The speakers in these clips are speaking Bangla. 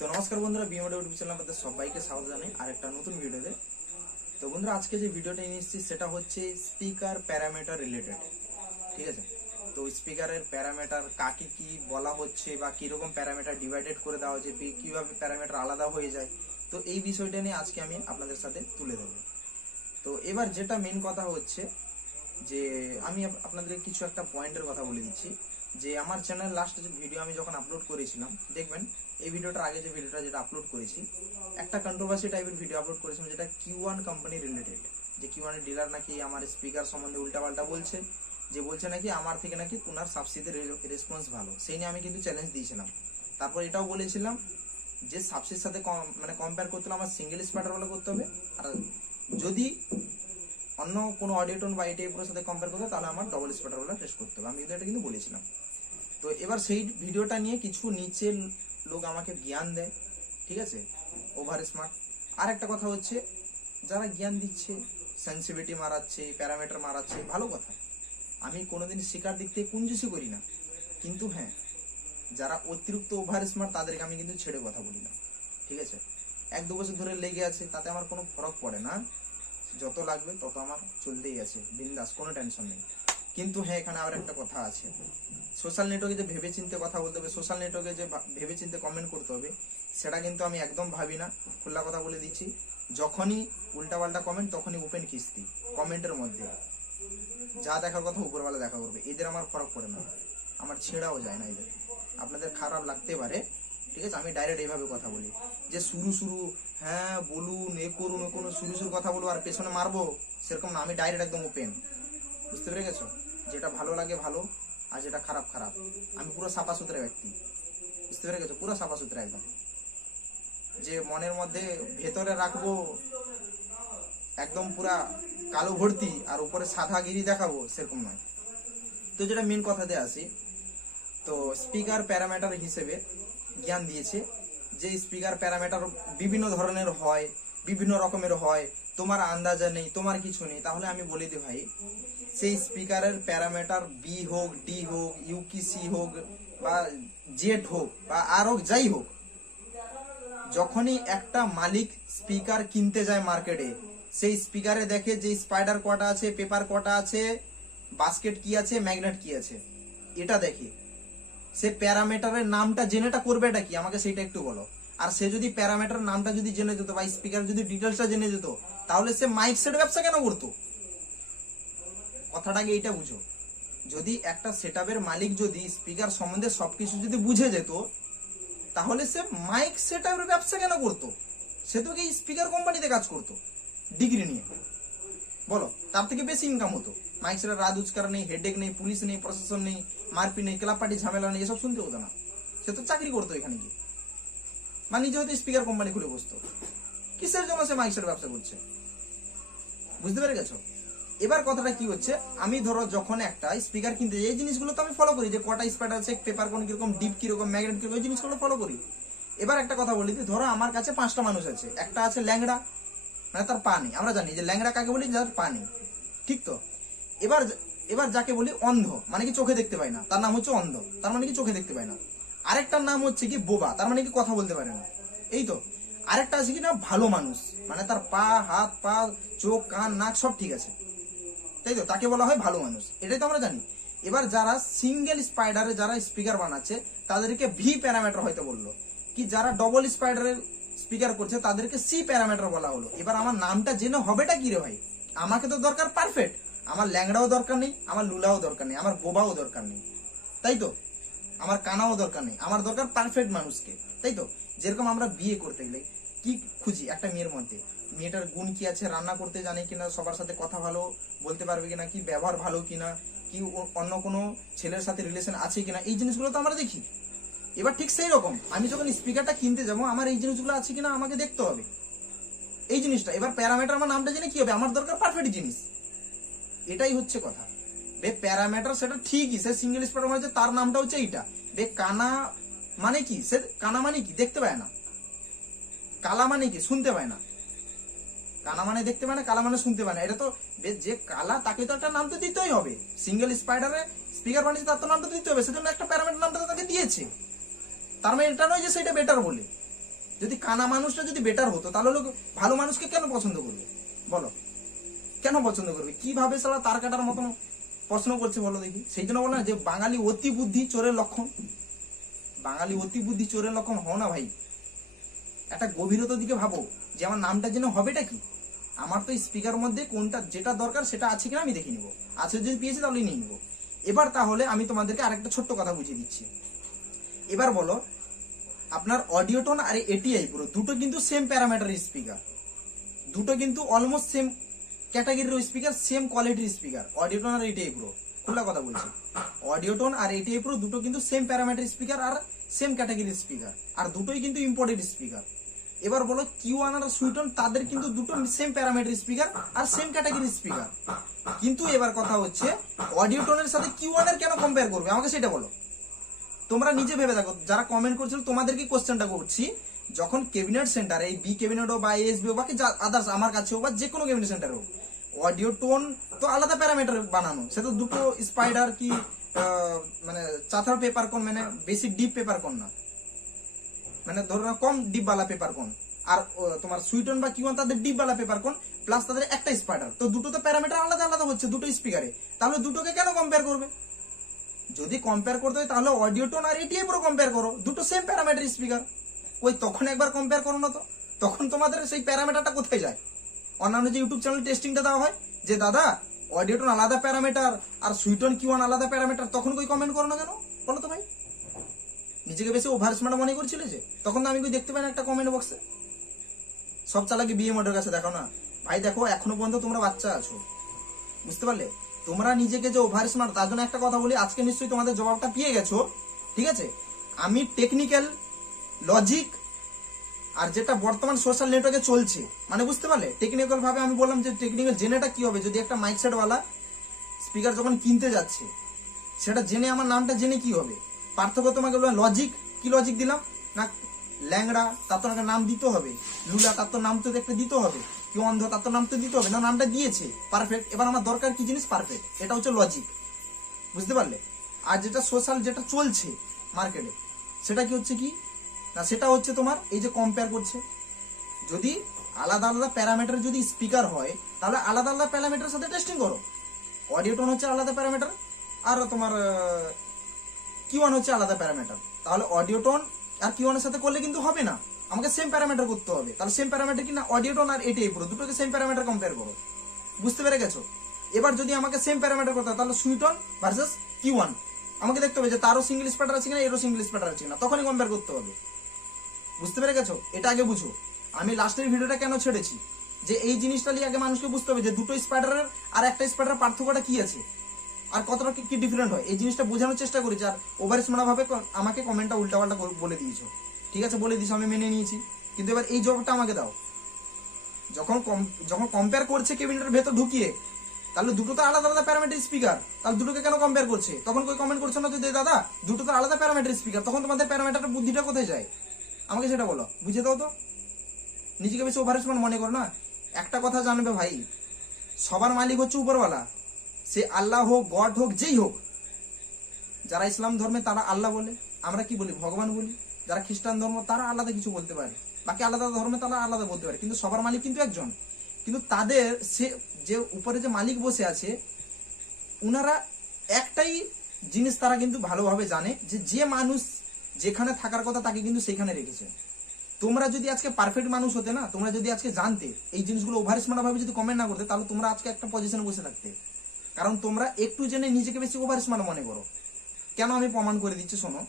তো নমস্কার বন্ধুরা, বিএমডি ইউটিউব চ্যানেলে আপনাদের সবাইকে স্বাগত জানাই আরেকটা নতুন ভিডিওতে। তো বন্ধুরা, আজকে যে ভিডিওটা নিয়ে এসেছি সেটা হচ্ছে স্পিকার প্যারামিটার রিলেটেড। ঠিক আছে, তো স্পিকারের প্যারামিটার কাকে কি বলা হচ্ছে বা কিরকম প্যারামিটার ডিভাইডেড করে দেওয়া হচ্ছে, কিভাবে প্যারামিটার আলাদা হয়ে যায়, তো এই বিষয়টা নিয়ে আজকে আমি আপনাদের সাথে তুলে ধরব। তো এবার যেটা মেন কথা হচ্ছে যে আমি আপনাদের কিছু একটা পয়েন্টের কথা বলে দিচ্ছি যে আমার চ্যানেল লাস্ট যে ভিডিও আমি যখন আপলোড করেছিলাম, দেখবেন এই ভিডিওটার আগে যে ভিডিওটা যেটা আপলোড করেছি একটা কন্ট্রোভার্সি টাইপের ভিডিও আপলোড করেছিলাম, যেটা Q1 কোম্পানি রিলেটেড। যে Q1 এর ডিলার নাকি আমার স্পিকার সম্বন্ধে উল্টাপাল্টা বলছে, যে বলছে নাকি আমার থেকে নাকি ওনার সাবসিডির রেসপন্স ভালো। সেই নিয়ে আমি কিন্তু চ্যালেঞ্জ দিয়েছিলাম। তারপর এটাও বলেছিলাম যে সাবসিডির সাথে মানে কম্পেয়ার করতে হলে আমার সিঙ্গেল স্পাইডার বলে করতে হবে, আর যদি অন্য কোনো অডিওটোন বা এই টাইপের সাথে কম্পেয়ার করতে তাহলে আমার ডবল স্পাইডার বলে টেস্ট করতে হবে। আমি এটা কিন্তু বলেছিলাম। তো এবার সেই ভিডিওটা নিয়ে কিছু নিচের লোক আমাকে জ্ঞান দেয়, ঠিক আছে, ওভার স্মার্ট। আর একটা কথা হচ্ছে, যারা জ্ঞান দিচ্ছে সেন্সিটিভিটি মারাচ্ছে, প্যারামিটার মারাচ্ছে, ভালো কথা, আমি কোনোদিন শিকার দিক থেকে কুঞ্জুসি করি না। কিন্তু হ্যাঁ, যারা অতিরিক্ত ওভার স্মার্ট তাদেরকে আমি কিন্তু ছেড়ে কথা বলি না। ঠিক আছে, 1-2 বছর ধরে লেগে আছে, তাতে আমার কোনো ফরক পড়ে না। যত লাগবে তত আমার চলতেই আছে, বিন্দাস, কোনো টেনশন নেই। কিন্তু হ্যাঁ, এখানে আবার একটা কথা আছে, সোশ্যাল নেটওয়ার্কে যে ভেবে চিন্তে কথা বলতে হবে, সোশ্যাল নেটওয়ার্কে যে ভেবে চিন্তে কমেন্ট করতে হবে, সেটা কিন্তু আমি একদম ভাবি না। খোলা কথা বলে দিচ্ছি, যখনই উল্টাপাল্টা কমেন্ট তখনই ওপেন কিস্তি কমেন্টের মধ্যে। যা দেখার কথা উপরওয়ালা দেখা করবে, এদের আমার ফরক পড়ে না, আমার ছেড়াও যায় না এদের। আপনাদের খারাপ লাগতে পারে, ঠিক আছে, আমি ডাইরেক্ট এইভাবে কথা বলি যে শুরু হ্যাঁ বলুন, এ করুন, কোনো শুরু কথা বলবো আর পেছনে মারবো, সেরকম না। আমি ডাইরেক্ট একদম ওপেন, বুঝতে পেরে গেছো? যেটা ভালো লাগে ভালো, আর যেটা খারাপ খারাপ। আমি পুরো সাফা সুতরা ব্যক্তি, বুঝতে পেরে গেছো? পুরো সাফা সুতরা একদম। যে মনের মধ্যে ভেতরে রাখবো একদম পুরা কালো ভর্তি আর উপরে সাদা গিরি দেখাবো, সেরকম নয়। তো যেটা মেন কথাতে আসি, তো স্পিকার প্যারামিটার হিসেবে জ্ঞান দিয়েছে যে স্পিকার প্যারামিটার বিভিন্ন ধরনের হয়, বিভিন্ন রকমের হয়, তোমার আন্দাজা নেই, তোমার কিছু নেই। তাহলে আমি বলি দিই ভাই, সেই স্পিকারের প্যারামিটার বি হোক, ডি হোক, ইউকিসি হোক বা জেড হোক বা আর হোক, যাই হোক, যখনই একটা মালিক স্পিকার কিনতে যায় মার্কেটে, সেই স্পিকারে দেখে যে স্পাইডার কটা আছে, পেপার কটা আছে, বাস্কেট কি আছে, ম্যাগনেট কি আছে, এটা দেখে। সে প্যারামিটারের নামটা জেনেটা করবেটা কি, আমাকে সেইটা একটু বলো। আর সে যদি প্যারামিটারের নামটা যদি জেনে যেত বা স্পিকার যদি ডিটেলসটা জেনে যেত, তাহলে সে মাইক সেট ব্যবসা কেন করতো? কথাটাকে এইটা বুঝো। যদি একটা সেটআপের মালিক যদি স্পিকার সম্বন্ধে সবকিছু যদি বুঝে যেত, তাহলে সে মাইক সেটআপের ব্যবসা কেন করতো? সে তো কি স্পিকার কোম্পানিতে কাজ করতো ডিগ্রি নিয়ে, বলো? তার থেকে বেশি ইনকাম হতো। মাইক সেটের রাত উচকার নেই, হেডেক নেই, পুলিশ নেই, প্রশাসন নেই, মারপি নেই, ক্লাব পার্টি ঝামেলা নেই, এসব শুনতে হতো না। সে তো চাকরি করতো এখানে গিয়ে, বা নিজে হয়তো স্পিকার কোম্পানি খুলে বসতো। কিসের জন্য সে মাইক সেটের ব্যবসা করছে? বুঝতে পেরে গেছো? এবার কথাটা কি হচ্ছে, আমি ধরো যখন একটা স্পিকার কিনতে যাই, এই জিনিসগুলো তো আমি ফলো করি, যে কটা স্পাইডার আছে, পেপার কোন কিরকম, ডিপ কিরকম, ম্যাগনেট কিরকম, এই জিনিসগুলো ফলো করি। এবার একটা কথা বলি, ধরো আমার কাছে 5টা মানুষ আছে, একটা আছে ল্যাংড়া, মানে তার পা নেই। আমরা জানি যে ল্যাংড়া কাকে বলি, যার পা নেই, ঠিক তো? এবার যাকে বলি অন্ধ, মানে কি চোখে দেখতে পায় না, তার নাম হচ্ছে অন্ধ, তার মানে কি চোখে দেখতে পায় না। আরেকটার নাম হচ্ছে কি বোবা, তার মানে কি কথা বলতে পারে না, এই তো। আরেকটা আছে কি না ভালো মানুষ, মানে তার পা, হাত, পা, চোখ, কান, নাক সব ঠিক আছে, তাই তো, তাকে বলা হয় ভালো মানুষ। এটাই তো আমরা জানি। এবার যারা সিঙ্গেল স্পাইডারে যারা স্পিকার বানাচ্ছে, তাদেরকে ভি প্যারামিটার হয়তো বললো, কি যারা ডবল স্পাইডারের স্পিকার করছে তাদেরকে সি প্যারামিটার বলা হলো। এবার আমার নামটা জেনে হবেটা কি রে ভাই? আমাকে তো দরকার পারফেক্ট। আমার ল্যাংড়াও দরকার নেই, আমার লুলাও দরকার নেই, আমার বোবাও দরকার নেই, তাই তো? আমার কানাও দরকার নেই, আমার দরকার পারফেক্ট মানুষকে, তাই তো? যেরকম আমরা বিয়ে করতে গেলে কি খুঁজি একটা মেয়ের মধ্যে, মেয়েটার গুণ কি আছে, রান্না করতে জানে কিনা, সবার সাথে কথা ভালো বলতে পারবে কিনা, কি ব্যবহার ভালো কিনা, কি অন্য কোনো ছেলের সাথে রিলেশন আছে কিনা, এই জিনিসগুলো তো আমরা দেখি। এবার ঠিক সেই রকম আমি যখন স্পিকারটা কিনতে যাবো, আমার এই জিনিসগুলো আছে কিনা আমাকে দেখতে হবে, এই জিনিসটা। এবার প্যারামিটার আমার নামটা জেনে কি হবে, আমার দরকার পারফেক্ট জিনিস, এটাই হচ্ছে কথা। বে প্যারামিটার সেটা ঠিকই, সে সিঙ্গেল স্পাইডার মানে তার নামটা হচ্ছে এইটা। বে কানা মানে কি, সে কানা মানে কি দেখতে পায় না, কালা মানে কি শুনতে পায় না। কানা মানে দেখতে পায় না, কালা মানে শুনতে পায় না। এটা তো যে কালা তাকে তো একটা নাম তো দিতেই হবে। সিঙ্গেল স্পাইডারে স্পিকার বানিয়েছে, তার তো নামটা দিতে হবে, সেজন্য একটা প্যারামিটার নামটা তাকে দিয়েছে। তার মানে এটা নয় যে সেটা বেটার বলে, যদি কানা মানুষটা যদি বেটার হতো তাহলে লোক ভালো মানুষকে কেন পছন্দ করবে বলো, কেন পছন্দ করবে? কিভাবে সালা তার কাটার মতন প্রশ্ন করছে বলো দেখি। সেই জন্য বলো না যে বাঙালি অতি বুদ্ধি চোরের লক্ষণ, বাঙালি অতি বুদ্ধি চোরের লক্ষণ হও না ভাই। একটা গভীরতার দিকে ভাবো যে আমার নামটা যেন হবেটা কি, আমার তো স্পিকার মধ্যে কোনটা যেটা দরকার সেটা আছে কিনা আমি দেখে নিব, আছে যদি পেয়েছি তাহলে নিয়ে নিবো। এবার তাহলে আমি তোমাদেরকে আরেকটা ছোট্ট কথা বুঝিয়ে দিচ্ছি। এবার বলো আপনার অডিও টোন আর এটিআই প্রো দুটো কিন্তু সেম প্যারামিটার স্পিকার, দুটো কিন্তু অলমোস্ট সেম ক্যাটাগরির স্পিকার, সেম কোয়ালিটির স্পিকার। অডিও টোন আর এটিআই প্রো, খোলা কথা বলছি, অডিও টোন আর এটিআই প্রো দুটো কিন্তু সেম প্যারামিটার স্পিকার আর সেম ক্যাটাগরির স্পিকার, আর দুটোই কিন্তু ইম্পোর্টেড স্পিকার। এবার বলো কিউ1 আর সুইটন তাদের কিন্তু দুটো সেম প্যারামিটার স্পিকার আর সেম ক্যাটাগরির স্পিকার, কিন্তু এবার কথা হচ্ছে অডিও টোনের সাথে কিউ1 এর কেন কম্পেয়ার করবে আমাকে সেটা বলো। তোমরা নিজে ভেবে দেখো, যারা কমেন্ট করছিল তোমাদেরকে কোশ্চেনটা করছি, যখন ক্যাবিনেট সেন্টার এই বি ক্যাবিনেট হোক বা এএসবি হোক বা আদার্স আমার কাছে হোক বা যে কোনো ক্যাবিনেট সেন্টার হোক, অডিও টোন তো আলাদা প্যারামিটার বানানো, সে তো দুটো স্পাইডার কি মানে চাথার পেপার কোন, মানে বেশি ডিপ পেপার কোন না, মানে ধরো কম ডিপ বালা পেপার কোন, আর তোমার সুইটন বা কিউ1 তাদের ডিপ বালা পেপার কোন প্লাস তাদের একটা স্পাইডার, তো দুটো তো প্যারামিটার আলাদা আলাদা হচ্ছে দুটো স্পিকারে, তাহলে দুটোকে কেন কম্পেয়ার করবে? যদি কম্পেয়ার করতে হয় তাহলে অডিও টোন আর এটিআই প্রো কম্পেয়ার করো, দুটো সেম প্যারামিটার স্পিকার। ওই তখন একবার কম্পেয়ার করো না তো, তখন তোমাদের সেই প্যারামিটারটা কোথায় যায়? অন্যান্য যে ইউটিউব চ্যানেল টেস্টিংটা দেওয়া হয় যে দাদা অডিও টোন আলাদা প্যারামিটার আর সুইটন কিউ1 আলাদা প্যারামিটার, তখন কই কমেন্ট করো না কেন বলো তো ভাই? নিজেকে বেশি ওভার স্মার্ট মনে করছিলে যে? তখন তো আমি কই দেখতে পাই না একটা কমেন্ট বক্সে। সব চালাকি বিয়ে মোটের কাছে দেখো না ভাই, দেখো এখনো পর্যন্ত তোমরা বাচ্চা আছো, বুঝতে পারলে? তোমরা নিজেকে যে ওভার স্মার্ট, তার জন্য একটা কথা বলি, আজকে নিশ্চয়ই তোমাদের জবাবটা পেয়ে গেছো, ঠিক আছে? আমি টেকনিক্যাল লজিক আর যেটা বর্তমান সোশ্যাল নেটওয়ার্কে চলছে, মানে বুঝতে পারলে টেকনিক্যাল ভাবে আমি বললাম যে টেকনিক্যাল জেনেটা কি হবে, যদি একটা মাইক সেটওয়ালা স্পিকার যখন কিনতে যাচ্ছে সেটা জেনে আমার নামটা জেনে কি হবে? পার্থক্য তোমাকে বললাম লজিক, কি লজিক দিলাম না, ল্যাংড়া তার তো নাম দিতে হবে, লুলা তার তো নাম তো একটা দিতে হবে, কেউ অন্ধ তার তো নাম তো দিতে হবে না, নামটা দিয়েছে পারফেক্ট, এবার আমার দরকার কি জিনিস? পারফেক্ট। এটা হচ্ছে লজিক, বুঝতে পারলে? আর যেটা সোশ্যাল যেটা চলছে মার্কেটে সেটা কি হচ্ছে কি না, সেটা হচ্ছে তোমার এই যে কম্পেয়ার করছে, যদি আলাদা আলাদা প্যারামিটার যদি স্পিকার হয় তাহলে আলাদা আলাদা প্যারামিটারের সাথে টেস্টিং করো। অডিও টোন হচ্ছে আলাদা প্যারামিটার আর তোমার কিউ1 হচ্ছে আলাদা প্যারামিটার, তাহলে অডিও টোন আর কিউ1 এর সাথে করলে কিন্তু হবে না, আমাকে সেম প্যারামিটার করতে হবে। তাহলে সেম প্যারামিটার কি না, অডিও টোন আর এটিআই প্রো দুটোকে সেম প্যারামিটার কম্পেয়ার করো, বুঝতে পেরে গেছো? এবার যদি আমাকে সেম প্যারামিটার করতে হয় তাহলে সুইটন ভার্সেস কিউ1 আমাকে দেখতে হবে যে তারও সিঙ্গেল স্প্যাটার আছে কিনা, এরও সিঙ্গেল স্প্যাটার আছে কিনা, তখনই কম্পেয়ার করতে হবে, বুঝতে পেরে গেছো? এটা আগে বুঝো। আমি লাস্টের ভিডিওটা কেন ছেড়েছি, যে এই জিনিসটা নিয়ে আগে মানুষকে বুঝতে হবে যে দুটো স্পাইডারের আর একটা স্পাইডারের পার্থক্যটা কি আছে আর কতটা কি ডিফারেন্ট হয়, এই জিনিসটা বোঝানোর চেষ্টা করেছি। আর ওভার স্মার্ট ভাবে আমাকে কমেন্টটা উল্টাপাল্টা বলে দিয়েছো, ঠিক আছে বলে দিয়েছো, আমি মেনে নিয়েছি, কিন্তু এবার এই জবাবটা আমাকে দাও। যখন কম্পেয়ার করছে ক্যাবিনেটের ভেতর ঢুকিয়ে, তাহলে দুটো তো আলাদা আলাদা প্যারামিটার স্পিকার, তাহলে দুটোকে কেন কম্পেয়ার করছে? তখন কই কমেন্ট করছো না যে দাদা দুটো তো আলাদা প্যারামিটার স্পিকার, তখন তোমাদের প্যারামিটারের বুদ্ধিটা কোথায় যায় আমাকে সেটা বলো, বুঝে দাও তো। নিজেকে বেশি ওভার স্মার্ট মনে করো না। একটা কথা জানবে ভাই, সবার মালিক হচ্ছে উপরওয়ালা, সে আল্লাহ হোক গড হোক যেই হোক। যারা ইসলাম ধর্মে তারা আল্লাহ বলে, আমরা কি বলি ভগবান বলি, যারা খ্রিস্টান ধর্ম তারা আলাদা কিছু বলতে পারে, বাকি আলাদা ধর্মে তারা আলাদা বলতে পারে, কিন্তু সবার মালিক কিন্তু একজন। কিন্তু তাদের সে যে উপরে যে মালিক বসে আছে উনারা একটাই জিনিস তারা কিন্তু ভালোভাবে জানে যে যে মানুষ যেখানে থাকার কথা তাকে কিন্তু সেখানে রেখেছে। তোমরা যদি আজকে পারফেক্ট মানুষ হতে না, তোমরা যদি আজকে জানতে এই জিনিসগুলো ওভার স্মার্ট ভাবে যদি কমেন্ট না করতে, তাহলে তোমরা আজকে একটা পজিশনে বসে থাকতে। কারণ তোমরা একটু জেনে নিজেকে বেশি ওভার স্মার্ট মনে করো। কেন আমি প্রমাণ করে দিচ্ছি শোনো।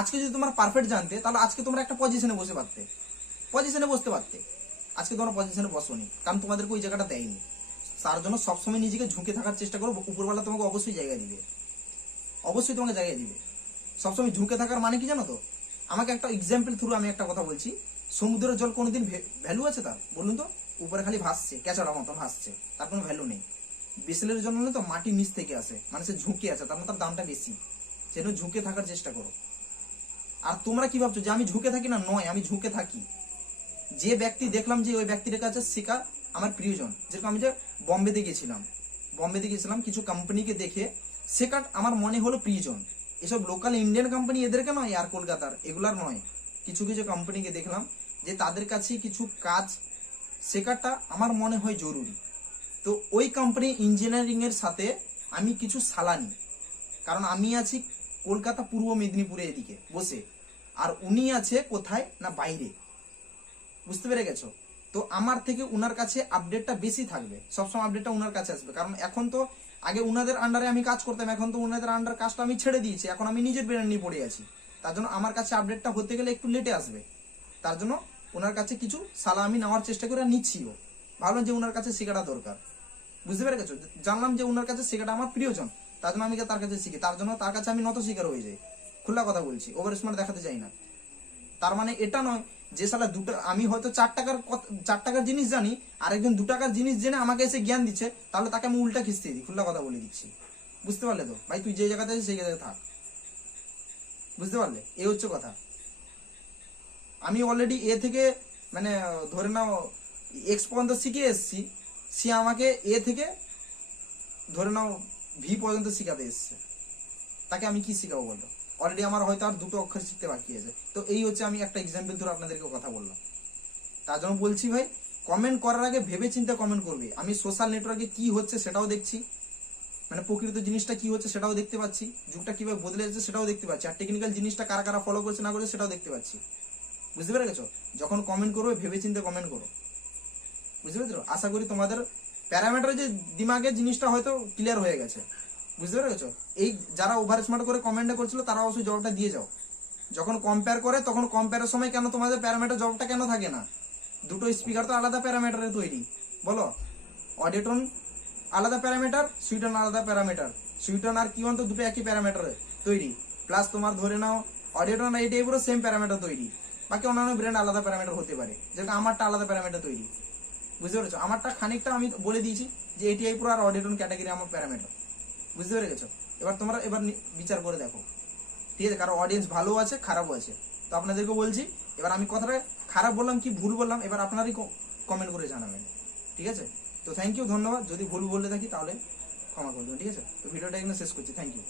আজকে যদি তোমরা পারফেক্ট জানতে তাহলে আজকে তোমরা একটা পজিশনে বসে পারতে, পজিশনে বসতে পারতে। আজকে তোমরা পজিশনে বসোনি কারণ তোমাদেরকে ওই জায়গাটা দেয়নি। তার জন্য সবসময় নিজেকে ঝুঁকে থাকার চেষ্টা করো, উপরওয়ালা তোমাকে অবশ্যই জায়গা দিবে, অবশ্যই তোমাকে জায়গা দিবে। সবসময় ঝুঁকে থাকার মানে কি জানো তো? আমাকে একটা এক্সাম্পল থ্রু আমি একটা কথা বলছি। সমুদ্রের জল কোনোদিন ভ্যালু আছে তার? বলুন তো। উপরে খালি ভাসছে, ক্যাচড়া মতো ভাসছে, তার কোনো ভ্যালু নেই। বিসলের জন্য তো মাটির নিচ থেকে আসে, মানে সে ঝুঁকে আছে, তার মানে তার দামটা বেশি। সেজন্য ঝুঁকে থাকার চেষ্টা করো। আর তোমরা কি ভাবছো যে আমি ঝুঁকে থাকি না? নয়, আমি ঝুঁকে থাকি। যে ব্যক্তি দেখলাম যে ওই ব্যক্তির কাছে শেখা আমার প্রিয়জন, যেরকম আমি যে বম্বেতে গেছিলাম কিছু কোম্পানিকে দেখে শেখা আমার মনে হলো প্রিয়জন। এসব লোকাল ইন্ডিয়ান কোম্পানি এদেরকে নয়, আর কলকাতার এগুলার নয়, কিছু কিছু কোম্পানিকে দেখলাম যে তাদের কাছে কিছু কাজ শেখাটা আমার মনে হয় জরুরি। তো ওই কোম্পানি ইঞ্জিনিয়ারিং এর সাথে আমি কিছু সালা নিই, কারণ আমি আছি কলকাতা পূর্ব মেদিনীপুরে এদিকে বসে, আর উনি আছে কোথায় না বাইরে, বুঝতে পেরে গেছো। তো আমার থেকে উনার কাছে আপডেটটা বেশি থাকবে, সবসময় আপডেটটা উনার কাছে আসবে। কারণ এখন তো আগে উনাদের আন্ডারে আমি কাজ করতাম, এখন তো উনাদের আন্ডার কাজটা আমি ছেড়ে দিয়েছি, এখন আমি নিজের ব্রেন নিয়ে পড়ে আছি। তার জন্য আমার কাছে আপডেটটা হতে গেলে একটু লেটে আসবে। তার জন্য ওনার কাছে কিছু সালা আমি নেওয়ার চেষ্টা করে নিচ্ছিও। ভাবলাম যে ওনার কাছে শেখাটা দরকার, বুঝতে পেরে গেছো। জানলাম যে ওনার কাছে শেখাটা আমার প্রিয়জন, তার জন্য আমি তার কাছে শিখি। তার জন্য তার কাছে আমি নত শিকার হয়ে যাই। খোলা কথা বলছি, ওভার স্মার্ট দেখাতে চাই না। তার মানে এটা নয় যে সালা আমি হয়তো 4 টাকার জিনিস জানি, আর একজন 2 টাকার জিনিস জেনে আমাকে এসে জ্ঞান দিচ্ছে, তাহলে তাকে আমি উল্টা খিস্তে দিই। খোলা কথা বলে দিচ্ছি, বুঝতে পারলে তো ভাই? তুই যে জায়গাতে আছিস সেই জায়গায় থাক, বুঝতে পারলে? এই হচ্ছে কথা। আমি অলরেডি এ থেকে মানে ধরে নাও এক্স পর্যন্ত শিখে এসছি, সে আমাকে এ থেকে ধরে নাও ভি পর্যন্ত শিখাতে এসছে। তাকে আমি কি শিখাবো বলো? অলরেডি আমার হয়তো আর 2টো অক্ষর শিখতে বাকি আছে। তো এই হচ্ছে, আমি একটা এক্সাম্পল ধরে আপনাদেরকে কথা বললাম। তার জন্য বলছি ভাই, কমেন্ট করার আগে ভেবে চিন্তে কমেন্ট করবে। আমি সোশ্যাল নেটওয়ার্কে কি হচ্ছে সেটাও দেখছি, মানে প্রকৃত জিনিসটা কি হচ্ছে সেটাও দেখতে পাচ্ছি, যুগটা কিভাবে বদলে যাচ্ছে সেটাও দেখতে পাচ্ছি, আর টেকনিক্যাল জিনিসটা কারা কারা ফলো করছে না করছে সেটাও দেখতে পাচ্ছি, বুঝতে পেরে গেছো। যখন কমেন্ট করবে ভেবে চিন্তে কমেন্ট করো, বুঝতে পেরেছো? আশা করি তোমাদের প্যারামিটার যে দিমাগে জিনিসটা হয়তো ক্লিয়ার হয়ে গেছে, বুঝতে পেরে গেছো। এই যারা ওভার স্মার্ট করে কমেন্টটা করছিল তারা অবশ্যই জবাবটা দিয়ে যাও। যখন কম্পেয়ার করে তখন কম্পেয়ারের সময় কেন তোমাদের প্যারামিটার জবাবটা কেন থাকে না? দুটো স্পিকার তো আলাদা প্যারামিটারে তৈরি, বলো। অডিওটোন আলাদা প্যারামিটার, সুইটন আলাদা প্যারামিটার, সুইটন আর কিওয়ান তো দুটো একই প্যারামিটারে তৈরি। প্লাস তোমার ধরে নাও অডিওটোন এই টাইপেরও সেম প্যারামিটার তৈরি। বাকি অন্যান্য ব্র্যান্ড আলাদা প্যারামিটার হতে পারে, যেটা আমারটা আলাদা প্যারামিটার তৈরি, বুঝতে পেরেছো? আমারটা খানিকটা আমি বলে দিয়েছি যে এটিআই প্রো আর অডিওটোন ক্যাটাগরি আমার প্যারামিটার, বুঝতে পেরে গেছো। এবার তোমরা বিচার করে দেখো, ঠিক আছে? কারণ অডিয়েন্স ভালো আছে, খারাপও আছে। তো আপনাদেরকে বলছি, এবার আমি কথাটা খারাপ বললাম কি ভুল বললাম এবার আপনারই কমেন্ট করে জানাবেন, ঠিক আছে? তো থ্যাংক ইউ, ধন্যবাদ। যদি ভুল বলতে থাকি তাহলে ক্ষমা করবেন, ঠিক আছে? তো ভিডিওটা এখানে শেষ করছি। Thank you.